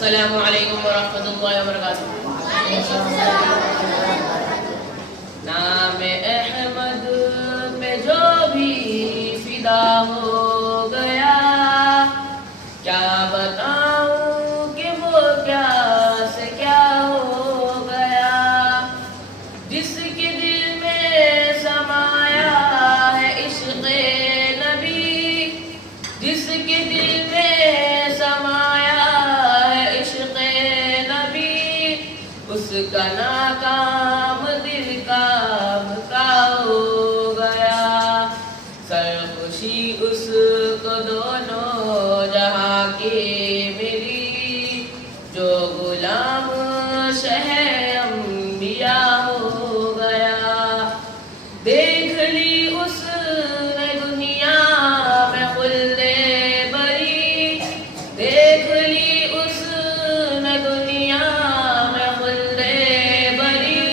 अस्सलामु अलैकुम वरहमतुल्लाहि वबरकातुहू। नाम अहमद पे जो भी फिदा हो गया, क्या बताऊं कि वो क्या से क्या हो गया। जिसके दिल में समाया है इश्क़े नबी, जिसके दिल में समाया है इश्क़े नबी, उसका नाकाम दिल काम का हो गया। सरखुशी उसको दोनों जहां की मिली, जो गुलाम शहे अंबिया हो गया। देख ली उसने दुनिया में खुल्दे बरी, देख ली उसने दुनिया में खुल्दे बरी,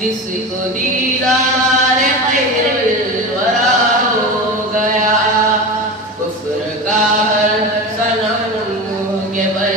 जिसको दीदार खैरुल वरा हो गया। कुफ्र का हर सनम के बल